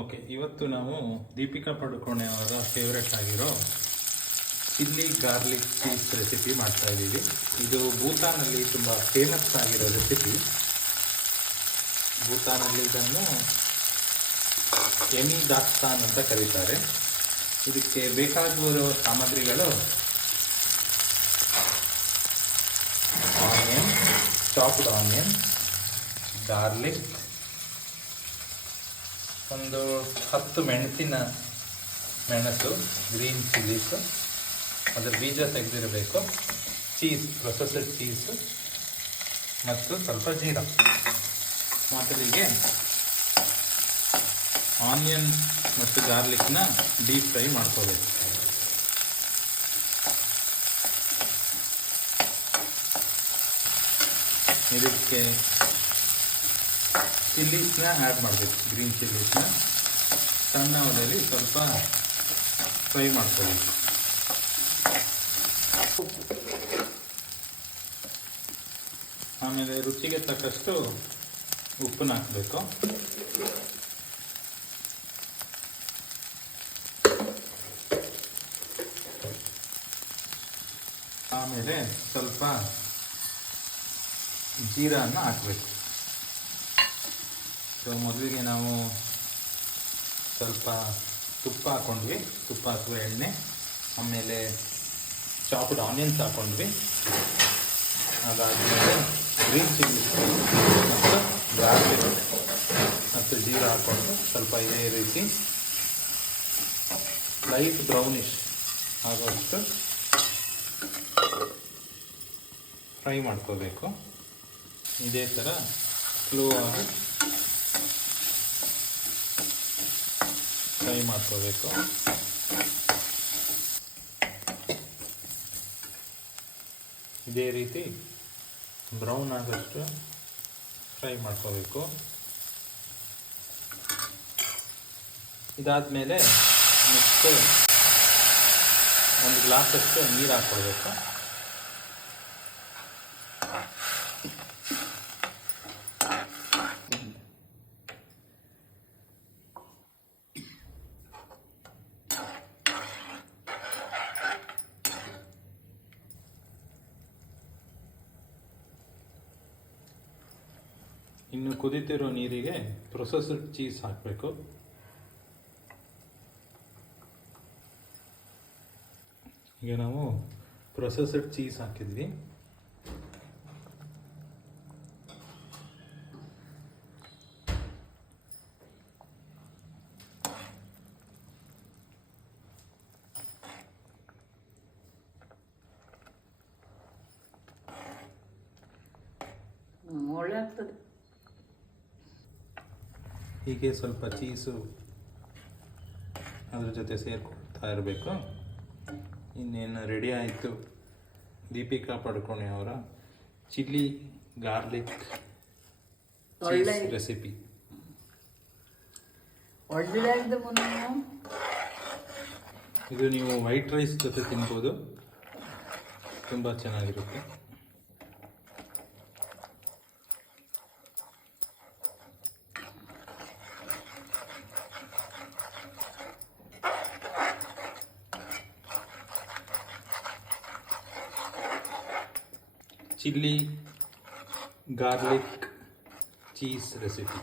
Okay, ಇವತ್ತು ನಾವು ದೀಪಿಕಾ ಪಡುಕೋಣೆ ಅವರ ಫೇವ್ರೆಟ್ ಆಗಿರೋ ಚಿಲ್ಲಿ ಗಾರ್ಲಿಕ್ ಚೀಸ್ ರೆಸಿಪಿ ಮಾಡ್ತಾ ಇದ್ದೀವಿ. ಇದು ಭೂತಾನಲ್ಲಿ ತುಂಬ ಫೇಮಸ್ ಆಗಿರೋ ರೆಸಿಪಿ. ಭೂತಾನಲ್ಲಿ ಇದನ್ನು ಎಮಿ ದಾಸ್ತಾನ್ ಅಂತ ಕರೀತಾರೆ. ಇದಕ್ಕೆ ಬೇಕಾಗಿರೋ ಸಾಮಗ್ರಿಗಳು ಆನಿಯನ್, ಚಾಪ್ಡ್ ಆನಿಯನ್, ಗಾರ್ಲಿಕ್, ಒಂದು 10 ಮೆಣಸು, ಗ್ರೀನ್ ಚಿಲ್ಲೀಸು, ಅದರ ಬೀಜ ತೆಗೆದಿರಬೇಕು, ಚೀಸ್, ಪ್ರೊಸೆಸ್ಡ್ ಚೀಸು ಮತ್ತು ಸ್ವಲ್ಪ ಜೀರಾ. ಮೊದಲಿಗೆ ಆನಿಯನ್ ಮತ್ತು ಗಾರ್ಲಿಕ್ನ ಡೀಪ್ ಫ್ರೈ ಮಾಡ್ಕೋಬೇಕು. ಇದಕ್ಕೆ ಚಿಲ್ಲೀಸ್ನ ಆ್ಯಡ್ ಮಾಡಬೇಕು. ಗ್ರೀನ್ ಚಿಲ್ಲೀಸ್ನ ಸಣ್ಣ ಒಲೆಯಲ್ಲಿ ಸ್ವಲ್ಪ ಫ್ರೈ ಮಾಡ್ಕೋಬೇಕು. ಆಮೇಲೆ ರುಚಿಗೆ ತಕ್ಕಷ್ಟು ಉಪ್ಪನ್ನ ಹಾಕಬೇಕು. ಆಮೇಲೆ ಸ್ವಲ್ಪ ಜೀರಾನ ಹಾಕಬೇಕು. ಸೊ ಮೊದಲಿಗೆ ನಾವು ಸ್ವಲ್ಪ ತುಪ್ಪ ಹಾಕ್ಕೊಂಡ್ವಿ, ತುಪ್ಪ ಅಥವಾ ಎಣ್ಣೆ, ಆಮೇಲೆ ಚಾಪ್ಡ್ ಆನಿಯನ್ಸ್ ಹಾಕ್ಕೊಂಡ್ವಿ, ಅದಾದಮೇಲೆ ಗ್ರೀನ್ ಚಿಲ್ಲಿ ಮತ್ತು ಗಾರ್ಲಿಕ್ ಮತ್ತು ಜೀರಾ ಹಾಕ್ಕೊಂಡು ಸ್ವಲ್ಪ ಇದೇ ರೀತಿ ಲೈಟ್ ಬ್ರೌನಿಶ್ ಆಗೋಷ್ಟು ಫ್ರೈ ಮಾಡ್ಕೋಬೇಕು. ಇದೇ ಥರ ಸ್ಲೋ ಆಗಿ ಫ್ರೈ ಮಾಡ್ಕೋಬೇಕು. ಇದೇ ರೀತಿ ಬ್ರೌನ್ ಆಗೋಷ್ಟು ಫ್ರೈ ಮಾಡ್ಕೋಬೇಕು. ಇದಾದಮೇಲೆ ನೆಕ್ಸ್ಟ್ ಒಂದು ಗ್ಲಾಸಷ್ಟು ನೀರು ಹಾಕ್ಕೊಳ್ಬೇಕು. ಇನ್ನು ಕುದೀತಿರೋ ನೀರಿಗೆ ಪ್ರೊಸೆಸ್ಡ್ ಚೀಸ್ ಹಾಕಬೇಕು. ಈಗ ನಾವು ಪ್ರೊಸೆಸ್ಡ್ ಚೀಸ್ ಹಾಕಿದ್ವಿ. ಒಳ್ಳೆ ಆಗ್ತದೆ. ಹೀಗೆ ಸ್ವಲ್ಪ ಚೀಸು ಅದ್ರ ಜೊತೆ ಸೇರ್ಕೊಳ್ತಾ ಇರಬೇಕು. ಇನ್ನೇನು ರೆಡಿ ಆಯಿತು ದೀಪಿಕಾ ಪಡುಕೋಣೆ ಅವರ ಚಿಲ್ಲಿ ಗಾರ್ಲಿಕ್ ಚೀಸ್ ರೆಸಿಪಿ. ಇದು ನೀವು ವೈಟ್ ರೈಸ್ ಜೊತೆ ತಿನ್ಬೋದು, ತುಂಬ ಚೆನ್ನಾಗಿರುತ್ತೆ. Chilli garlic cheese recipe.